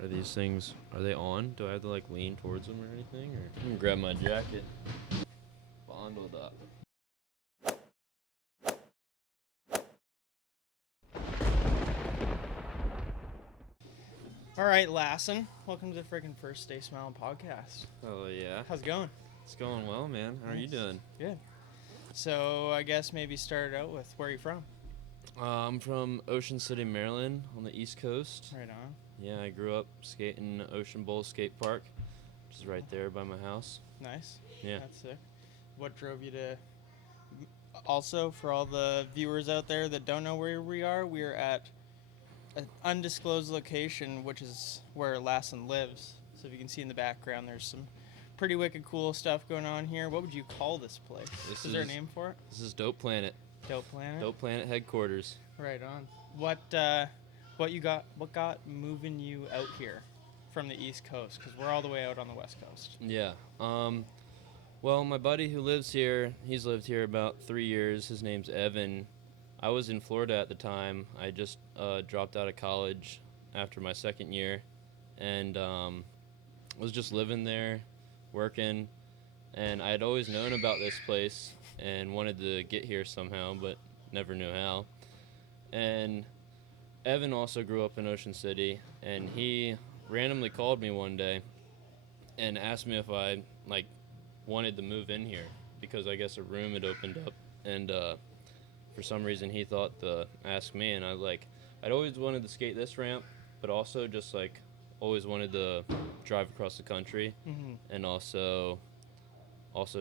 Are these things, are they on? Do I have to like lean towards them or anything? Or I'm gonna grab my jacket. Bondled up. All right, Lassen. Welcome to the freaking First Stay Smiling podcast. Oh yeah. How's it going? It's going well, man. How are you Nice. doing? Good. So I guess maybe start out with where are you from? I'm from Ocean City, Maryland, on the East Coast. Right on. Yeah, I grew up skating Ocean Bowl Skate Park, which is right there by my house. Nice. Yeah. That's sick. What drove you to... Also, for all the viewers out there that don't know where we are at an undisclosed location, which is where Lassen lives. So if you can see in the background, there's some pretty wicked cool stuff going on here. What would you call this place? Is there a name for it? This is Dope Planet. Dope Planet? Dope Planet headquarters. Right on. What got moving you out here from the East Coast? Because we're all the way out on the West Coast. Yeah. Well, my buddy who lives here, he's lived here about 3 years. His name's Evan. I was in Florida at the time. I just dropped out of college after my second year, and was just living there, working. And I had always known about this place and wanted to get here somehow, but never knew how. And Evan also grew up in Ocean City, and he randomly called me one day and asked me if I wanted to move in here because I guess a room had opened up, and for some reason he thought to ask me, and I'd always wanted to skate this ramp, but also just always wanted to drive across the country, and also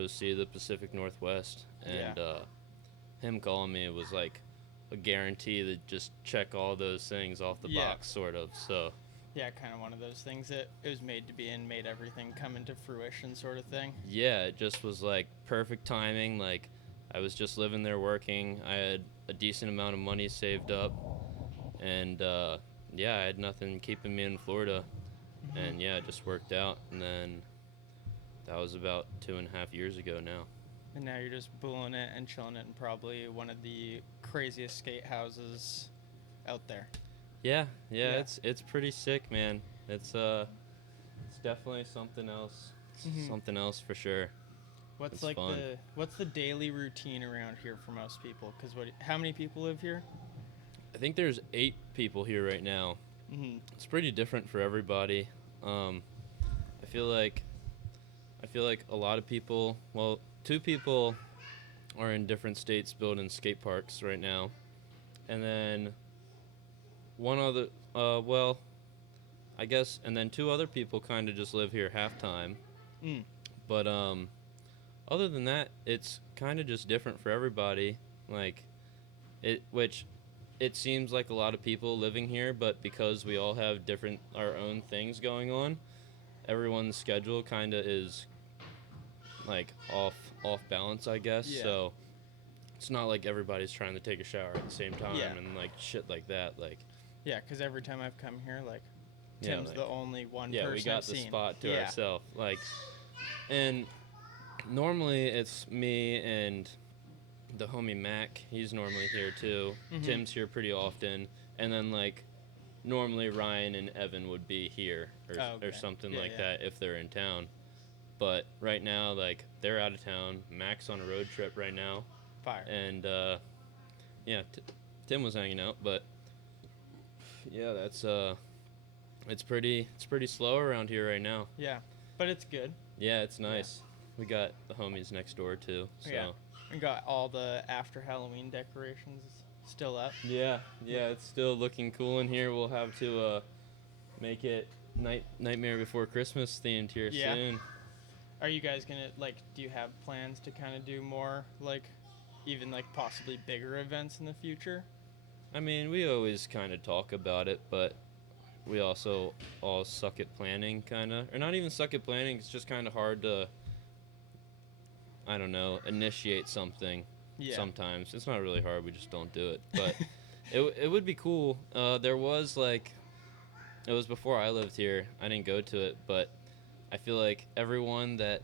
see the Pacific Northwest, and him calling me was like a guarantee to just check all those things off the box, sort of. So yeah, kind of one of those things that it was made to be and made everything come into fruition, sort of thing. Yeah, it just was perfect timing. I was just living there working. I had a decent amount of money saved up, and I had nothing keeping me in Florida, and it just worked out. And then that was about 2.5 years ago now. And now you're just bulling it and chilling it in probably one of the craziest skate houses out there. Yeah. It's pretty sick, man. It's definitely something else. Something else for sure. What's fun. what's the daily routine around here for most people? Because how many people live here? I think there's 8 people here right now. It's pretty different for everybody. I feel like a lot of people, 2 people are in different states building skate parks right now, and then one other, I guess, and then 2 other people kind of just live here half time. But other than that, it's kind of just different for everybody. It seems like a lot of people living here, but because we all have our own things going on, everyone's schedule kind of is off balance, I guess. Yeah. So it's not like everybody's trying to take a shower at the same time and shit like that. Yeah, because every time I've come here, Tim's the only one person we got I've the seen. spot to ourselves. And normally it's me and the homie Mac. He's normally here too. Tim's here pretty often, and then normally Ryan and Evan would be here or something that if they're in town. But right now, they're out of town. Mac's on a road trip right now. Fire. And Tim was hanging out, but yeah, that's it's pretty slow around here right now. Yeah, but it's good. Yeah, it's nice. We got the homies next door too. So we got all the after Halloween decorations still up. Yeah, it's still looking cool in here. We'll have to make it Nightmare Before Christmas themed here soon. Are you guys gonna do you have plans to kind of do more even possibly bigger events in the future? I mean, we always kind of talk about it, but we also all suck at planning, kind of. Or not even suck at planning, it's just kind of hard to, I don't know, initiate something sometimes. It's not really hard, we just don't do it. But it would be cool. There was, it was before I lived here. I didn't go to it, but I feel like everyone that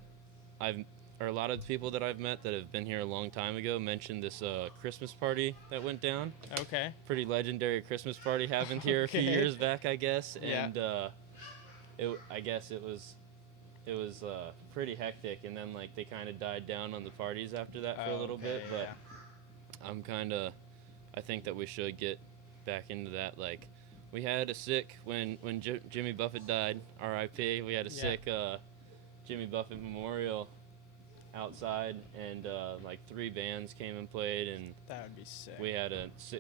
or a lot of the people that I've met that have been here a long time ago mentioned this Christmas party that went down. Okay. Pretty legendary Christmas party happened here a few years back, I guess. And I guess it was pretty hectic, and then like they kind of died down on the parties after that for a little bit. But I think that we should get back into that. Like, we had a sick when Jimmy Buffett died, R.I.P. We had a sick Jimmy Buffett memorial outside, and like 3 bands came and played, and That would be sick. we had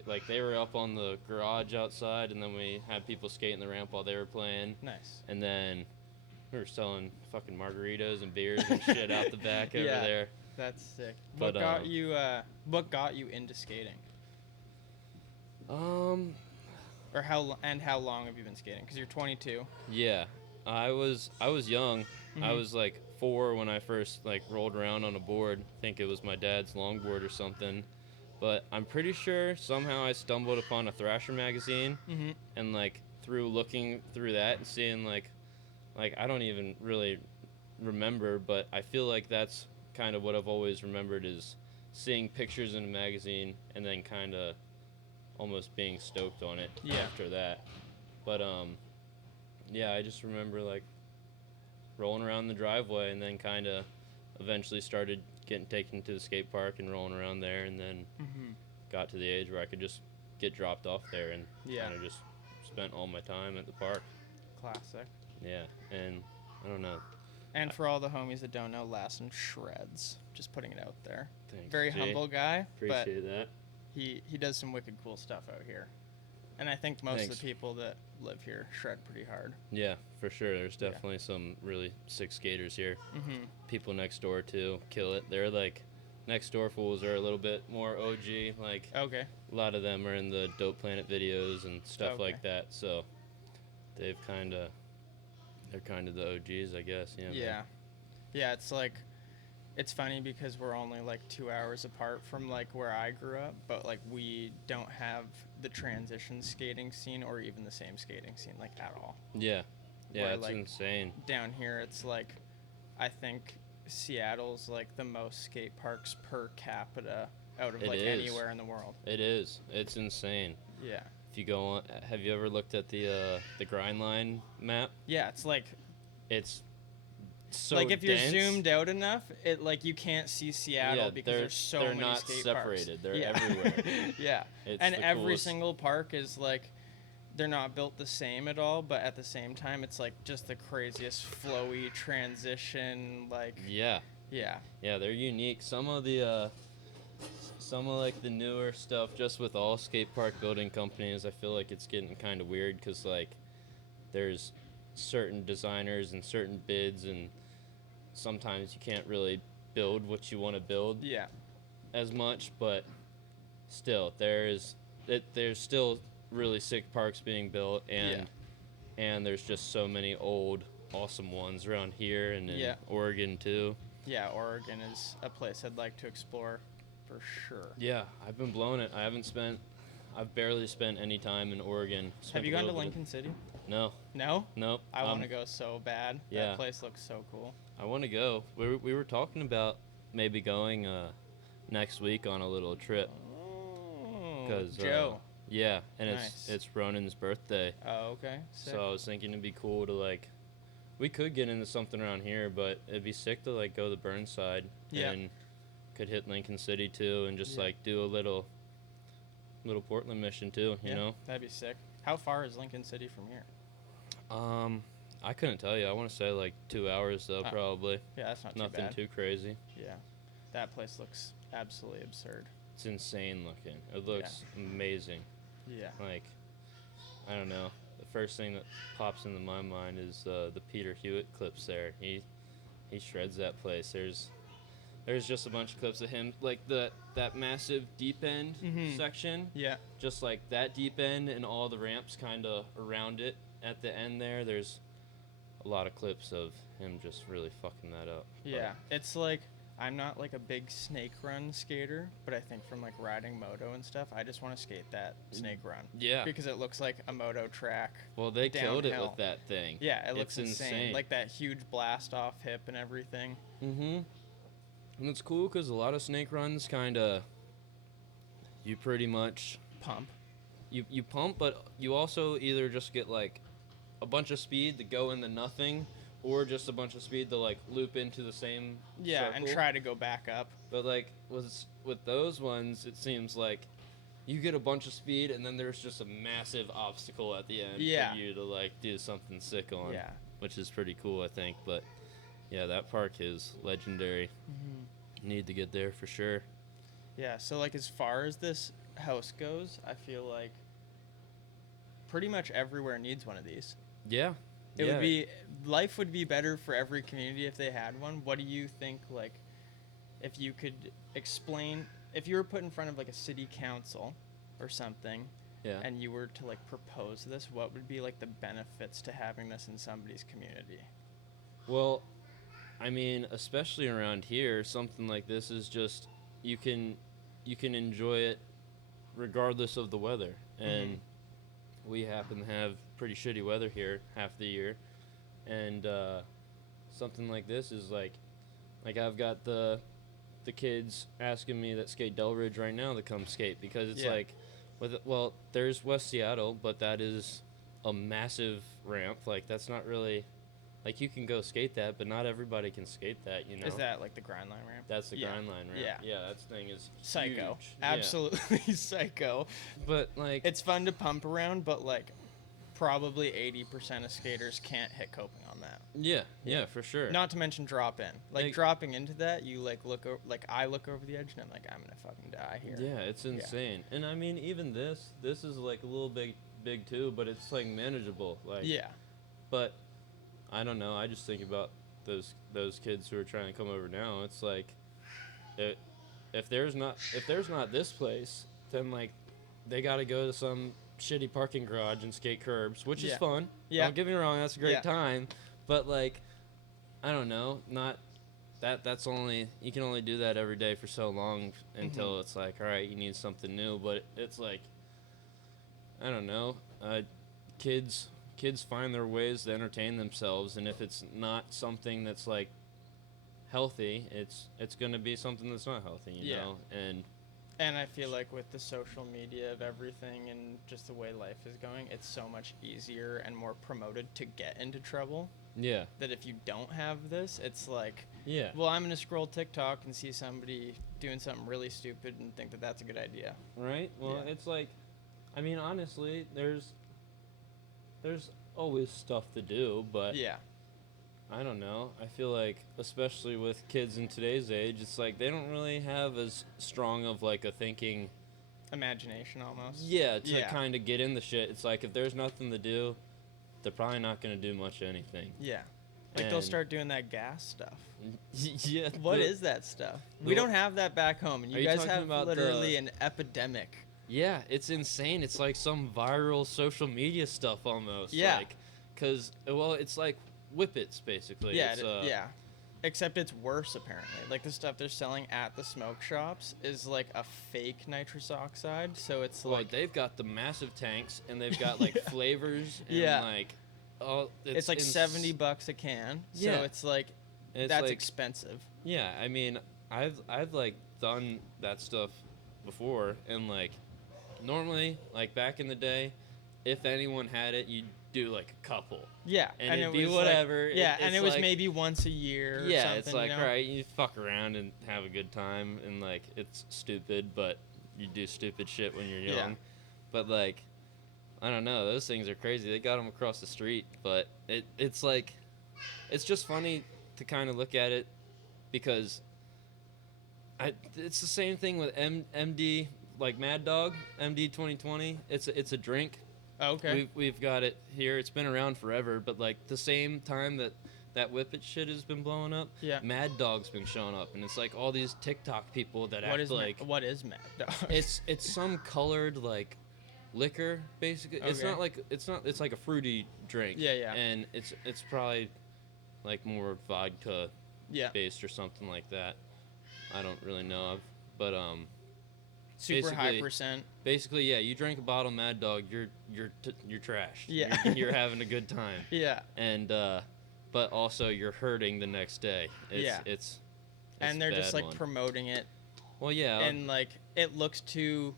like they were up on the garage outside, and then we had people skating the ramp while they were playing, Nice. and then we were selling fucking margaritas and beers and shit out the back over there. That's sick. But, What got you into skating? Um, Or how long have you been skating? Because you're 22. yeah, I was young. I Mhm. was like 4 when I first like rolled around on a board. I think it was my dad's longboard or something. But I'm pretty sure somehow I stumbled upon a Thrasher magazine, Mm-hmm. and like through looking through that and seeing like I don't even really remember, but I feel like that's kind of what I've always remembered, is seeing pictures in a magazine and then kind of almost being stoked on it after that. But yeah, I just remember like rolling around the driveway, and then kind of eventually started getting taken to the skate park and rolling around there, and then Mm-hmm. got to the age where I could just get dropped off there and Yeah. kind of just spent all my time at the park. Classic. Yeah, and I don't know. And for all the homies that don't know, Lassen shreds. Just putting it out there. Thanks, Very Jay. humble guy, but Appreciate that. he does some wicked cool stuff out here. And I think most of Thanks. the people that live here shred pretty hard. Yeah, for sure. There's Yeah. definitely some really sick skaters here. Mm-hmm. People next door too kill it. They're like, next door fools are a little bit more OG. Like, Okay. a lot of them are in the Dope Planet videos and stuff Okay. like that. So they're kind of the OGs, I guess. Yeah. man. Yeah. Yeah, it's like, it's funny because we're only like 2 hours apart from like where I grew up, but like we don't have the transition skating scene or even the same skating scene like at all. Yeah. Yeah, Where, it's like, insane. Down here, it's like, I think Seattle's like the most skate parks per capita out of It like is. anywhere in the world. It is. It's insane. Yeah. If you go on, have you ever looked at the grind line map? Yeah, it's like It's so like if you're dense. zoomed out enough, it like you can't see Seattle Yeah, because there's so they're many not skate separated. parks. They're everywhere. Yeah. It's And the every coolest. single park is like, they're not built the same at all, but at the same time it's like just the craziest flowy transition, like Yeah. yeah. Yeah, they're unique. Some of like the newer stuff, just with all skate park building companies, I feel like it's getting kind of weird, because like there's certain designers and certain bids, and sometimes you can't really build what you want to build Yeah. as much, but still there's still really sick parks being built, and there's just so many old awesome ones around here and in Yeah. Oregon too. Yeah, Oregon is a place I'd like to explore for sure. Yeah, I've been blowing it. I've barely spent any time in Oregon. Have Spent you a gone to little bit Lincoln City? No, No? nope. I want to go so bad. yeah. That place looks so cool. I want to go. We were talking about maybe going next week on a little trip. Oh, 'Cause, Joe. Yeah, and Nice. it's Ronan's birthday, Oh, okay. Sick. so I was thinking it'd be cool to like. We could get into something around here, but it'd be sick to like go the Burnside Yeah. and could hit Lincoln City too, and just Yeah. like do a little Portland mission too. You Yeah, know. that'd be sick. How far is Lincoln City from here? I couldn't tell you. I want to say like 2 hours though, Oh, probably. Yeah, that's not Nothing too bad. too crazy. Yeah, that place looks absolutely absurd. It's insane looking. It looks amazing. Yeah. Like, I don't know. The first thing that pops into my mind is the Peter Hewitt clips there. He shreds that place. There's just a bunch of clips of him, like that massive deep end Mhm. section. Yeah. Just like that deep end and all the ramps kind of around it at the end there. There's a lot of clips of him just really fucking that up. Yeah. It's like, I'm not like a big snake run skater, but I think from like riding moto and stuff, I just want to skate that snake run. Yeah. Because it looks like a moto track. Well, they killed it downhill. with that thing. Yeah, it looks It's insane. Like that huge blast off hip and everything. Mm-hmm. And it's cool because a lot of snake runs kind of, you pretty much, Pump. you pump, but you also either just get like a bunch of speed to go into nothing, or just a bunch of speed to like loop into the same and circle. try to go back up. But like with those ones, it seems like you get a bunch of speed, and then there's just a massive obstacle at the end for you to like do something sick on. Yeah. Which is pretty cool, I think. But yeah, that park is legendary. Need to get there for sure. Yeah, so like as far as this house goes, I feel like pretty much everywhere needs one of these. Yeah. It would be life would be better for every community if they had one. What do you think, like, if you could explain, if you were put in front of like a city council or something, and you were to like propose this, what would be like the benefits to having this in somebody's community? Well, I mean, especially around here, something like this is just you can enjoy it regardless of the weather. And we happen to have pretty shitty weather here half the year, and something like this is like I've got the kids asking me that skate Delridge right now to come skate, because it's like there's West Seattle, but that is a massive ramp. Like, that's not really like, you can go skate that, but not everybody can skate that, you know. Is that like the grind line ramp? That's the grind line ramp. Yeah, that thing is psycho. Huge. Absolutely psycho. But like, it's fun to pump around, but like probably 80% of skaters can't hit coping on that. Yeah, for sure. Not to mention drop in. Like dropping into that, you like I look over the edge and I'm like, I'm gonna fucking die here. Yeah, it's insane. And I mean, even this is like a little big too, but it's like manageable. Like, but I don't know. I just think about those kids who are trying to come over now. It's like, if there's not this place, then like they got to go to some shitty parking garage and skate curbs, which is fun. Don't get me wrong, that's a great time. But like, I don't know. Not that's only, you can only do that every day for so long until it's like, all right, you need something new. But it's like, I don't know. Kids find their ways to entertain themselves, and if it's not something that's like healthy, it's gonna be something that's not healthy, you know. And I feel like with the social media of everything and just the way life is going, it's so much easier and more promoted to get into trouble. Yeah. That if you don't have this, it's like, yeah, well, I'm gonna scroll TikTok and see somebody doing something really stupid and think that that's a good idea. Right. Well, it's like, I mean, honestly, there's always stuff to do, but I don't know. I feel like, especially with kids in today's age, it's like they don't really have as strong of like a thinking imagination almost. Yeah, to kind of get in the shit. It's like, if there's nothing to do, they're probably not going to do much of anything. Yeah. Like, they'll start doing that gas stuff. Yeah. What is that stuff? We don't have that back home, and you guys have literally an epidemic. Yeah, it's insane. It's like some viral social media stuff almost. Yeah. Like, because, well, it's like whippets, basically. Yeah, it's, except it's worse, apparently. Like, the stuff they're selling at the smoke shops is like a fake nitrous oxide, so it's like... they've got the massive tanks, and they've got like flavors, and like... Oh, it's like $70 a can, so it's like... that's like, expensive. Yeah, I mean, I've like done that stuff before, and like, normally, like back in the day, if anyone had it, you'd do like a couple. Yeah, and it'd be whatever. Like, and it was like, maybe once a year. Or something, it's like, you know? all right, you fuck around and have a good time, and like, it's stupid, but you do stupid shit when you're young. Yeah. But like, I don't know, those things are crazy. They got them across the street, but it's like, it's just funny to kind of look at it, because it's the same thing with MD, like Mad Dog, MD 2020. It's a drink. Oh, okay. We've got it here. It's been around forever, but like the same time that Whippet shit has been blowing up, Mad Dog's been showing up, and it's like all these TikTok people that what is Mad Dog? It's some colored like liquor, basically. Okay. It's like a fruity drink. Yeah. And it's probably like more vodka based or something like that. I don't really know of, but super high percent. Basically, you drink a bottle of Mad Dog, you're trashed. Yeah. You're having a good time. Yeah. And but also you're hurting the next day. It's and they're just like promoting it. Well, yeah. And like, it looks too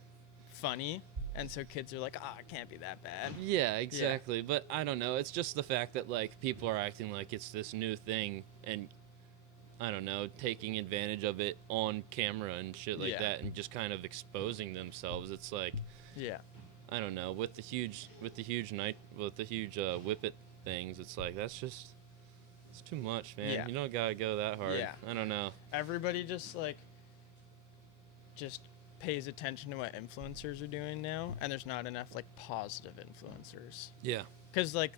funny and so kids are like, it can't be that bad. Yeah, exactly. But I don't know. It's just the fact that like people are acting like it's this new thing, and I don't know, taking advantage of it on camera and shit like that, and just kind of exposing themselves. It's like, I don't know, with the huge whippet things. It's like it's too much, man. Yeah. You don't gotta go that hard. Yeah. I don't know. Everybody just pays attention to what influencers are doing now, and there's not enough like positive influencers. Yeah. Because like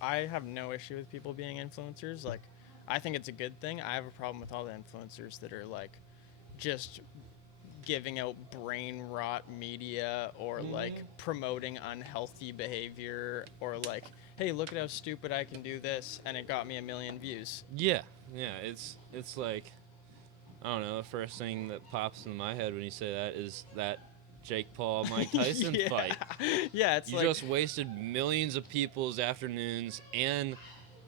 I have no issue with people being influencers. Like, I think it's a good thing. I have a problem with all the influencers that are like just giving out brain rot media, or like promoting unhealthy behavior, or like, hey, look at how stupid I can do this, and it got me 1 million views. Yeah. It's like, I don't know, the first thing that pops into my head when you say that is that Jake Paul Mike Tyson fight. Yeah, it's you just wasted millions of people's afternoons and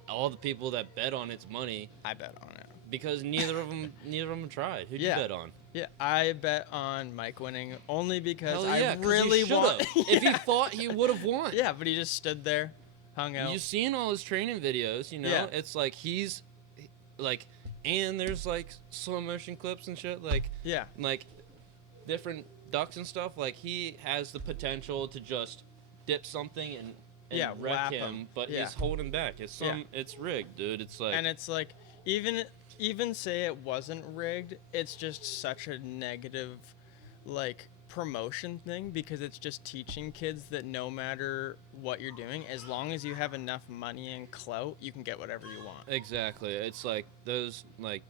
all the people that bet on its money. I bet on it because neither of them tried. Who'd you bet on? Yeah, I bet on Mike winning only because I really want. If he fought, he would have won. Yeah, but he just stood there, hung out. You've seen all his training videos, you know? Yeah. It's like he's like, and there's like slow motion clips and shit, like different ducks and stuff. Like, he has the potential to just dip something and wreck him, but he's holding back. It's rigged, dude. It's like, and it's like, even say it wasn't rigged, it's just such a negative like promotion thing, because it's just teaching kids that no matter what you're doing, as long as you have enough money and clout, you can get whatever you want. Exactly. It's like those like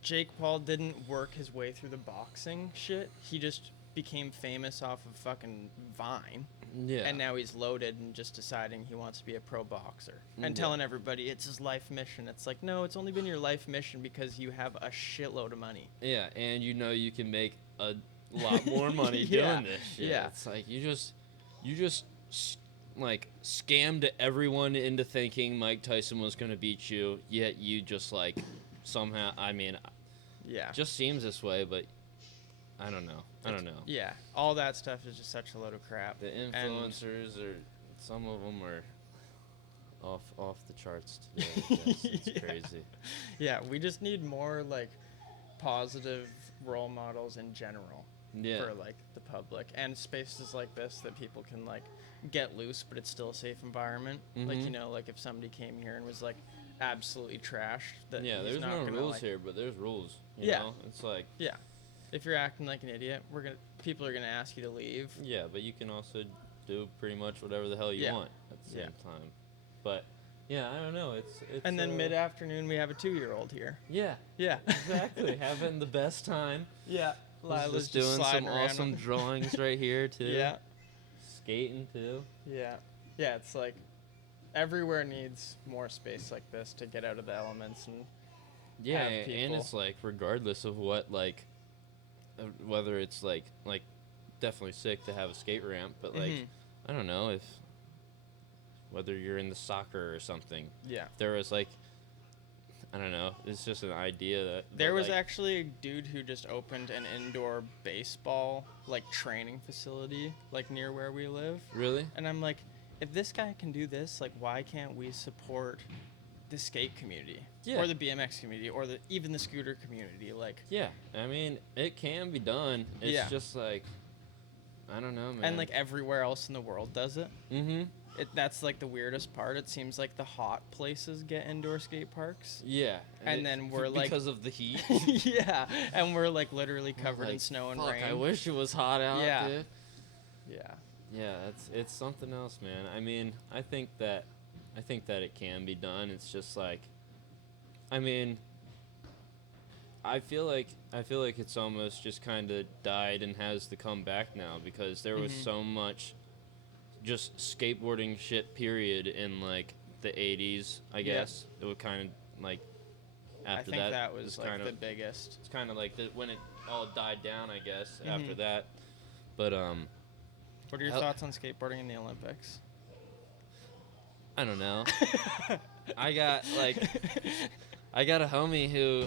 Jake Paul didn't work his way through the boxing shit. He just became famous off of fucking Vine. Yeah. And now he's loaded and just deciding he wants to be a pro boxer and telling everybody it's his life mission. It's like, no, it's only been your life mission because you have a shitload of money. Yeah, and you know you can make a lot more money doing this shit. Yeah. It's like you just like scammed everyone into thinking Mike Tyson was going to beat you, yet you just like somehow, I mean, it just seems this way, but I don't know. Yeah, all that stuff is just such a load of crap. The influencers some of them are off the charts today. I guess. It's crazy. Yeah, we just need more like positive role models in general for like the public, and spaces like this that people can like get loose, but it's still a safe environment. Like, you know, like if somebody came here and was like absolutely trashed, there's no rules here, but there's rules. You know? It's like if you're acting like an idiot, people are gonna ask you to leave. Yeah, but you can also do pretty much whatever the hell you want at the same time. But yeah, I don't know. It's and then mid-afternoon we have a 2-year-old here. Yeah. Yeah. Exactly. Having the best time. Yeah. Lila's just doing some awesome drawings right here too. Yeah. Skating too. Yeah. Yeah, it's like everywhere needs more space like this to get out of the elements and have people. And it's like regardless of what, like whether it's like definitely sick to have a skate ramp, but like I don't know, if whether you're in the soccer or something. Yeah. There was like, I don't know, it's just an idea that there was actually a dude who just opened an indoor baseball like training facility like near where we live. Really? And I'm like, if this guy can do this, like why can't we support the skate community or the BMX community or even the scooter community? Like, yeah, I mean, it can be done. It's just like, I don't know, man. And like everywhere else in the world does it. That's like the weirdest part. It seems like the hot places get indoor skate parks. Yeah. And then we're like, because of the heat. Yeah. And we're like literally covered in snow and rain. I wish it was hot out, dude. Yeah. Yeah, it's something else, man. I mean, I think that it can be done. It's just like, I mean, I feel like it's almost just kind of died and has to come back now, because there was so much just skateboarding shit period in like the 80s, I guess. It would kind of like after that. I think that was like the biggest. It's kind of like when it all died down, I guess, after that. But what are your thoughts on skateboarding in the Olympics? I don't know. I got a homie who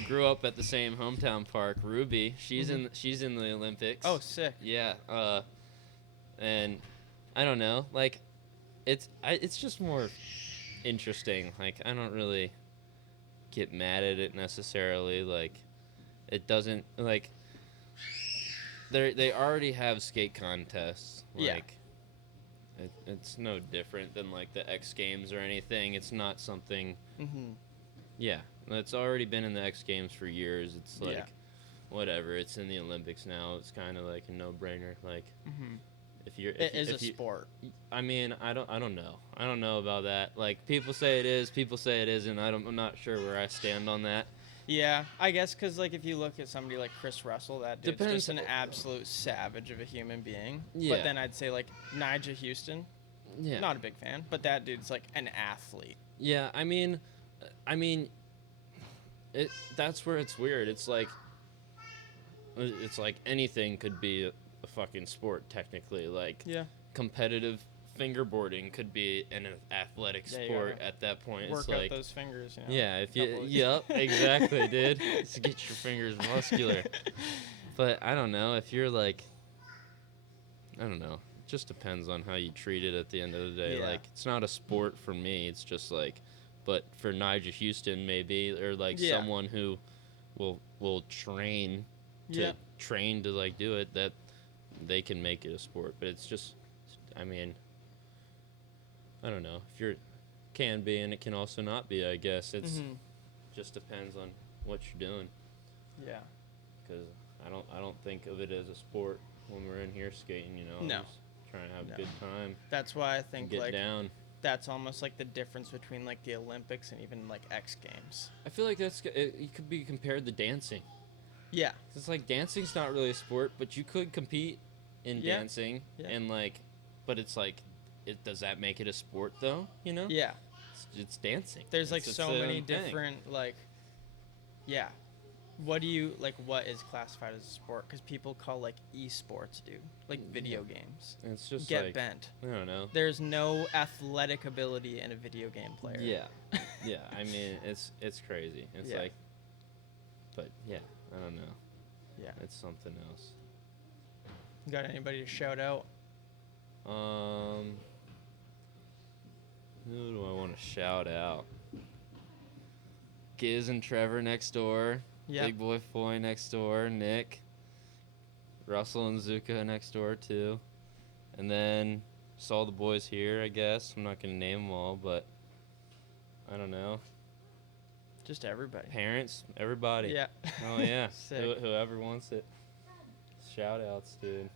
grew up at the same hometown park, Ruby. She's in the Olympics. Oh, sick. Yeah. And I don't know, like it's just more interesting. Like I don't really get mad at it necessarily. Like it doesn't like they already have skate contests. Yeah. Like it's no different than like the X Games or anything. It's not something. Mm-hmm. Yeah, it's already been in the X Games for years. It's like Yeah. whatever. It's in the Olympics now. It's kind of like a no-brainer. Like Mm-hmm. if you're It is if a you, sport. I mean, I don't know. I don't know about that. Like people say it is, people say it isn't. I'm not sure where I stand on that. Yeah, I guess because like if you look at somebody like Chris Russell, that dude's Depends. just an absolute savage of a human being. Yeah. But then I'd say like Nigel Houston, Yeah. not a big fan, but that dude's like an athlete. Yeah, I mean, it. That's where it's weird. It's like anything could be a fucking sport technically. Like Yeah. competitive fingerboarding could be an athletic Yeah, you sport gotta at that point. Work It's out like those fingers. You know, yeah, if you couple- yep, exactly, dude. To get your fingers muscular. But I don't know if you're like, I don't know. It just depends on how you treat it at the end of the day. Yeah. Like it's not a sport for me. It's just like, but for Nigel Houston maybe, or like Yeah. someone who will train to Yeah. train to like do it, that they can make it a sport. But it's just, I mean, I don't know. If you're can be and it can also not be. I guess it's Mhm. just depends on what you're doing. Yeah. Because I don't think of it as a sport when we're in here skating. You know, I'm No. just trying to have No. a good time, That's why I and think get like down. that's almost like the difference between like the Olympics and even like X Games. I feel like it could be compared to dancing. Yeah. 'Cause it's like dancing's not really a sport, but you could compete in Yeah. dancing, Yeah. and like, but it's like, does that make it a sport though? You know, Yeah. it's dancing. There's like It's its so many own thing. different like. Yeah. What do you like? What is classified as a sport? Because people call like esports, dude, like video games. And it's just Get like bent. I don't know. There's no athletic ability in a video game player. Yeah, yeah. I mean, it's crazy. It's Yeah. like, but yeah, I don't know. Yeah. It's something else. Got anybody to shout out? Who do I want to shout out? Giz and Trevor next door. Yeah. Big Boy Foy next door. Nick. Russell and Zuka next door too. And then just all the boys here, I guess. I'm not gonna name them all, but I don't know. Just everybody. Parents, everybody. Yeah. Oh yeah. Sick. Whoever wants it. Shout outs, dude.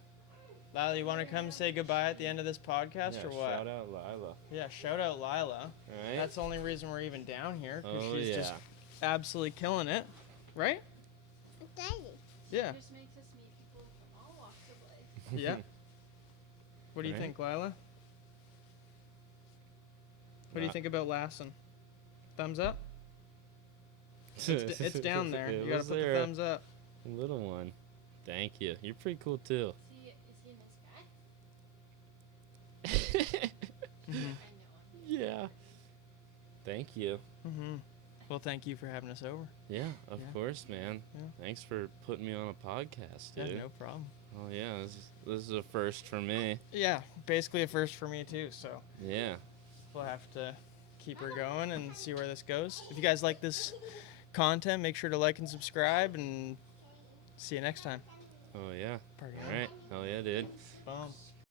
Lila, you want to come say goodbye at the end of this podcast Yeah, or what? shout out Lila. Yeah, shout out Lila. Alright. That's the only reason we're even down here. 'Cause Oh she's yeah. just absolutely killing it. Right? Yeah. Just makes us meet people from all walks of life. Yeah. What do you Right. think, Lila? What do you think about Lassen? Thumbs up? It's down there. It You gotta was put the there. thumbs up. Little one. Thank you. You're pretty cool too. Is he a nice guy? Mhm. I know him. Yeah. Thank you. Mhm. Well, thank you for having us over. Yeah, of Yeah. course, man. Yeah. Thanks for putting me on a podcast, Yeah, dude. no problem. Oh yeah, this is a first for me. Yeah, basically a first for me too. So Yeah. we'll have to keep her going and see where this goes. If you guys like this content, make sure to like and subscribe, and see you next time. Oh yeah. Party All on. right. Hell yeah, dude. Boom.